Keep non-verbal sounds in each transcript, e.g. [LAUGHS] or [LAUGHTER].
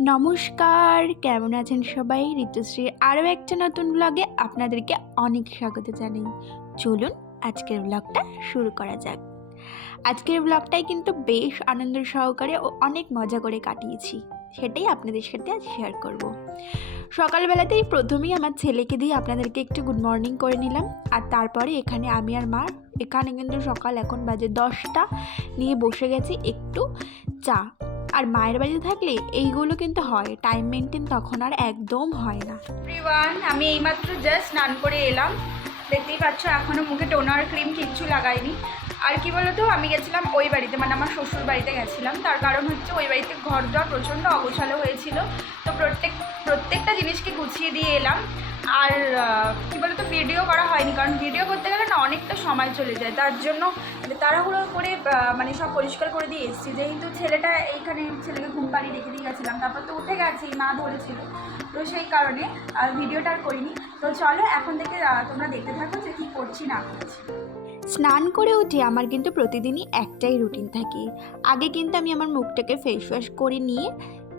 নমস্কার, কেমন আছেন সবাই? ঋতুশ্রীর আরও একটা নতুন ব্লগে আপনাদেরকে অনেক স্বাগত জানাই। চলুন আজকের ব্লগটা শুরু করা যাক। আজকের ব্লগটাই কিন্তু বেশ আনন্দ সহকারে ও অনেক মজা করে কাটিয়েছি। সেটাই আপনাদের সাথে আজ শেয়ার করব। সকালবেলাতেই প্রথমেই আমার ছেলেকে দিয়ে আপনাদেরকে একটু গুড মর্নিং করে নিলাম। আর তারপরে এখানে আমি আর মা, এখানে কিন্তু সকাল এখন বাজে দশটা, নিয়ে বসে গেছি একটু চা আর মায়ের বাড়িতে থাকলে এইগুলো কিন্তু হয়। টাইম মেনটেন তখন আর একদম হয় না। এভরিওয়ান আমি এইমাত্র জাস্ট স্নান করে এলাম। দেখতেই পাচ্ছ এখনও মুখে টোনার ক্রিম কিচ্ছু লাগাইনি। আর কি বলতো, আমি গেছিলাম ওই বাড়িতে মানে আমার শ্বশুর বাড়িতে গেছিলাম। তার কারণ হচ্ছে ওই বাড়িতে ঘর দর প্রচণ্ড অগোছালো হয়েছিল। প্রত্যেক, প্রত্যেকটা জিনিসকে গুছিয়ে দিয়ে এলাম। আর কি বলতো ভিডিও করা হয়নি। কারণ ভিডিও করতে গেলে না অনেকটা সময় চলে যায়। তার জন্য তাড়াহুড়ো করে মানে সব পরিষ্কার করে দিয়ে এসেছি। যেহেতু ছেলেটা এইখানে, ছেলেকে ঘুম পাড়িয়ে রেখে দিয়ে গেছিলাম। তারপর তো উঠে গেছে, মা ধরেছিল। তো সেই কারণে, আর ভিডিওটা আর করিনি। তো চলো, এখন থেকে তোমরা দেখতে থাকো যে কী করছি, না করছি। স্নান করে উঠে আমার কিন্তু প্রতিদিনই একটাই রুটিন থাকে। আগে কিন্তু আমি আমার মুখটাকে ফেস ওয়াশ করে নিয়ে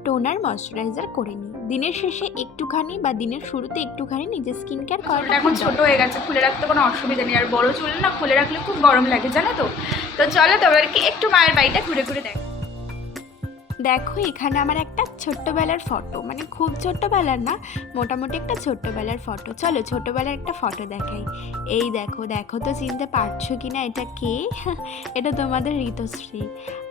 টোনার ময়শ্চারাইজার করে নিই। দিনের শেষে একটুখানি বা দিনের শুরুতে একটুখানি নিজের স্কিন কেয়ার করাটা এখন ছোট হয়ে গেছে খুলে রাখতে কোনো অসুবিধা নেই। আর বড় চুল না খুলে রাখলে খুব গরম লাগে জানো তো? তো চলো তোমাদেরকে একটু মায়ের বাড়িটা ঘুরে ঘুরে দেখ। দেখো, এখানে আমার একটা ছোট্টবেলার ফটো মানে খুব ছোট্টবেলার না, মোটামুটি একটা ছোট্টবেলার ফটো চলো, ছোট্টবেলার একটা ফটো দেখাই। এই দেখো দেখো তো চিনতে পারছ কি না এটা কে? [LAUGHS] এটা তোমাদের ঋতুশ্রী।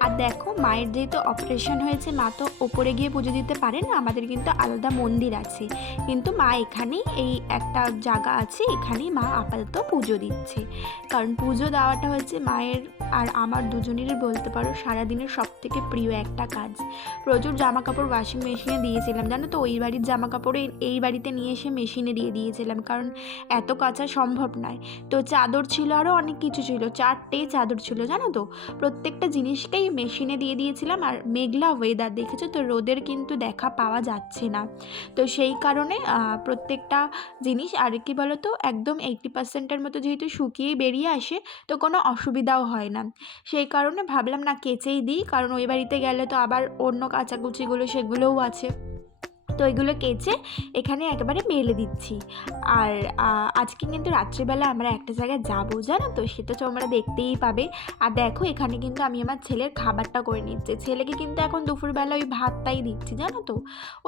আর দেখো, মায়ের যেহেতু অপারেশন হয়েছে, মা তো ওপরে গিয়ে পুজো দিতে পারে না, আমাদের কিন্তু আলাদা মন্দির আছে। কিন্তু মা এখানেই এই একটা জায়গা আছে, এখানেই মা আপাতত পুজো দিচ্ছে। কারণ পুজো দেওয়াটা হচ্ছে মায়ের আর আমার দুজনেরই বলতে পারো, সারাদিনের সব থেকে প্রিয় একটা কাজ। প্রচুর জামা কাপড় ওয়াশিং মেশিনে দিয়েছিলাম। জানো তো, ওই বাড়ির জামা কাপড় এই- বাড়িতে নিয়ে এসে মেশিনে দিয়ে দিয়েছিলাম, কারণ এত কাচা সম্ভব নয়। তো চাদর ছিল আরও অনেক কিছু ছিল, চারটে চাদর ছিল, জানো তো। প্রত্যেকটা জিনিসকেই মেশিনে দিয়ে দিয়েছিলাম, আর মেঘলা ওয়েদার দেখেছ তো? রোদের কিন্তু দেখা পাওয়া যাচ্ছে না। তো সেই কারণে প্রত্যেকটা জিনিস, আর কি বলো তো একদম এইটটি পার্সেন্টের মতো যেহেতু শুকিয়েই বেরিয়ে আসে, তো কোনো অসুবিধাও হয় না। সেই কারণে ভাবলাম, না, কেচেই দিই, কারণ ওই বাড়িতে গেলে তো আবার অন্য কাচাকুচিগুলো সেগুলোও আছে। তো এগুলো কেচে এখানে একেবারে মেলে দিচ্ছি। আর আজকে কিন্তু রাত্রিবেলা আমরা একটা জায়গায় যাব, জানো তো? সেটা তোমরা দেখতেই পাবে। আর দেখো, এখানে কিন্তু আমি আমার ছেলের খাবারটা করে নিচ্ছি। ছেলেকে কিন্তু এখন দুপুরবেলা ওই ভাতটাই দিচ্ছি, জানো তো?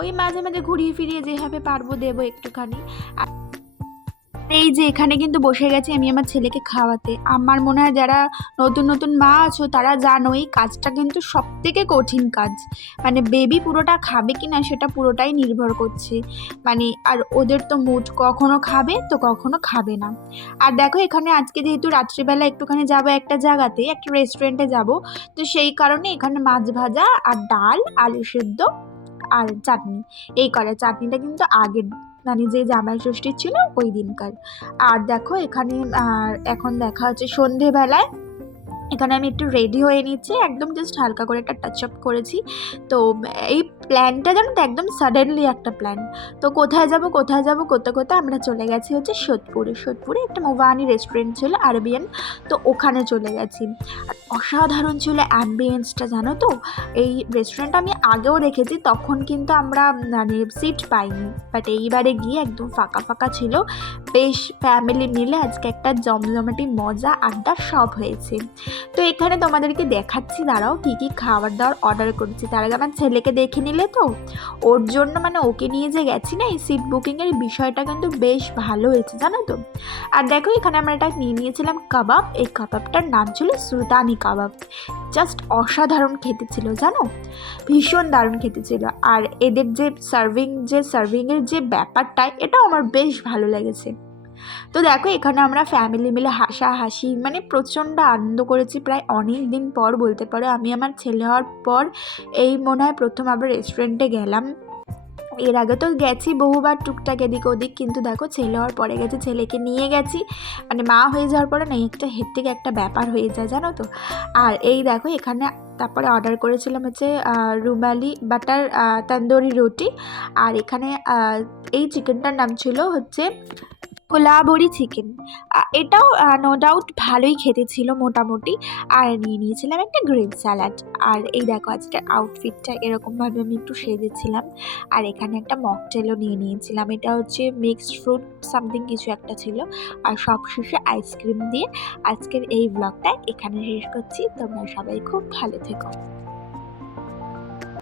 ওই মাঝে মাঝে ঘুরিয়ে ফিরিয়ে যেভাবে পারব দেবো একটুখানি। আর এই যে এখানে কিন্তু বসে গেছি আমি আমার ছেলেকে খাওয়াতে। আমার মনে হয় যারা নতুন নতুন মা আছো, তারা জানো এই কাজটা কিন্তু সব থেকে কঠিন কাজ। মানে বেবি পুরোটা খাবে কি না সেটা পুরোটাই নির্ভর করছে। মানে আর ওদের তো মুড কখনো খাবে, তো কখনো খাবে না। আর দেখো এখানে আজকে যেহেতু রাত্রিবেলা একটুখানি যাব একটা জায়গাতে, একটা রেস্টুরেন্টে যাব, তো সেই কারণে এখানে মাছ ভাজা আর ডাল, আলু সেদ্ধ আর চাটনি। এই করা, চাটনিটা কিন্তু আগের মানে যে জামাই ষষ্ঠী ছিল ওই দিনকার। আর দেখো এখানে, আর এখন দেখা হচ্ছে সন্ধেবেলায় এখানে আমি একটু রেডি হয়ে নিচ্ছি, একদম জাস্ট হালকা করে একটা টাচ আপ করেছি। তো, এই প্ল্যানটা জানো তো, একদম সাডেনলি একটা প্ল্যান তো কোথায় যাব কোথায় যাব করতে করতে আমরা চলে গেছি হচ্ছে সোদপুরে। সোদপুরে একটা মোবানি রেস্টুরেন্ট ছিল, আরবিয়ান। তো ওখানে চলে গেছি। আর অসাধারণ ছিল অ্যাম্বিয়েন্সটা জানো তো? এই রেস্টুরেন্টটা আমি আগেও দেখেছি, তখন কিন্তু আমরা মানে সিট পাইনি। বাট এইবারে গিয়ে একদম ফাঁকা ফাঁকা ছিল। বেশ ফ্যামিলি মিলে আজকে একটা জমজমাটি মজা আড্ডা সব হয়েছে। তো এখানে তোমাদেরকে দেখাচ্ছি, দাঁড়াও কী কী খাবার দাবার অর্ডার করেছি। তার আগে আমার ছেলেকে দেখে নিলে তো? ওর জন্য মানে ওকে নিয়ে যে গেছি না, এই সিট বুকিংয়ের বিষয়টা কিন্তু বেশ ভালো হয়েছে, জানো তো? আর দেখো, এখানে আমরা একটা নিয়ে নিয়েছিলাম কাবাব। এই কাবাবটার নাম ছিল সুলতানি কাবাব। জাস্ট অসাধারণ খেতে ছিল, জানো? ভীষণ দারুণ খেতে ছিল। আর এদের যে সার্ভিং যে সার্ভিংয়ের যে ব্যাপারটা এটাও আমার বেশ ভালো লেগেছে। তো দেখো, এখানে আমরা ফ্যামিলি মিলে হাসাহাসি মানে প্রচণ্ড আনন্দ করেছি। প্রায় অনেক দিন পর বলতে পারো, আমি আমার ছেলে হওয়ার পর এই মনে হয় প্রথম আবার রেস্টুরেন্টে গেলাম। এর আগে তো গেছি বহুবার টুকটাক এদিক ওদিক, কিন্তু দেখো ছেলে হওয়ার পরে গেছে, ছেলেকে নিয়ে গেছি। মানে মা হয়ে যাওয়ার পরে না একটা হেত্তিক একটা ব্যাপার হয়ে যায়, জানো তো। আর এই দেখো, এখানে তারপরে অর্ডার করেছিলাম হচ্ছে রুমালি বাটার তন্দুরি রুটি। আর এখানে এই চিকেনটার নাম ছিল হচ্ছে কোলাবরি চিকেন। এটাও নো ডাউট ভালোই খেতে ছিল মোটামুটি। আর নিয়ে নিয়েছিলাম একটা গ্রিন স্যালাড। আর এই দেখো আজকের আউটফিটটা এরকমভাবে আমি একটু সেজেছিলাম। আর এখানে একটা মকটেলও নিয়ে নিয়েছিলাম। এটা হচ্ছে মিক্সড ফ্রুট সামথিং কিছু একটা ছিল। আর সব শেষে আইসক্রিম দিয়ে আজকের এই ব্লগটা এখানে শেষ করছি। তোমরা সবাই খুব ভালো থেকো।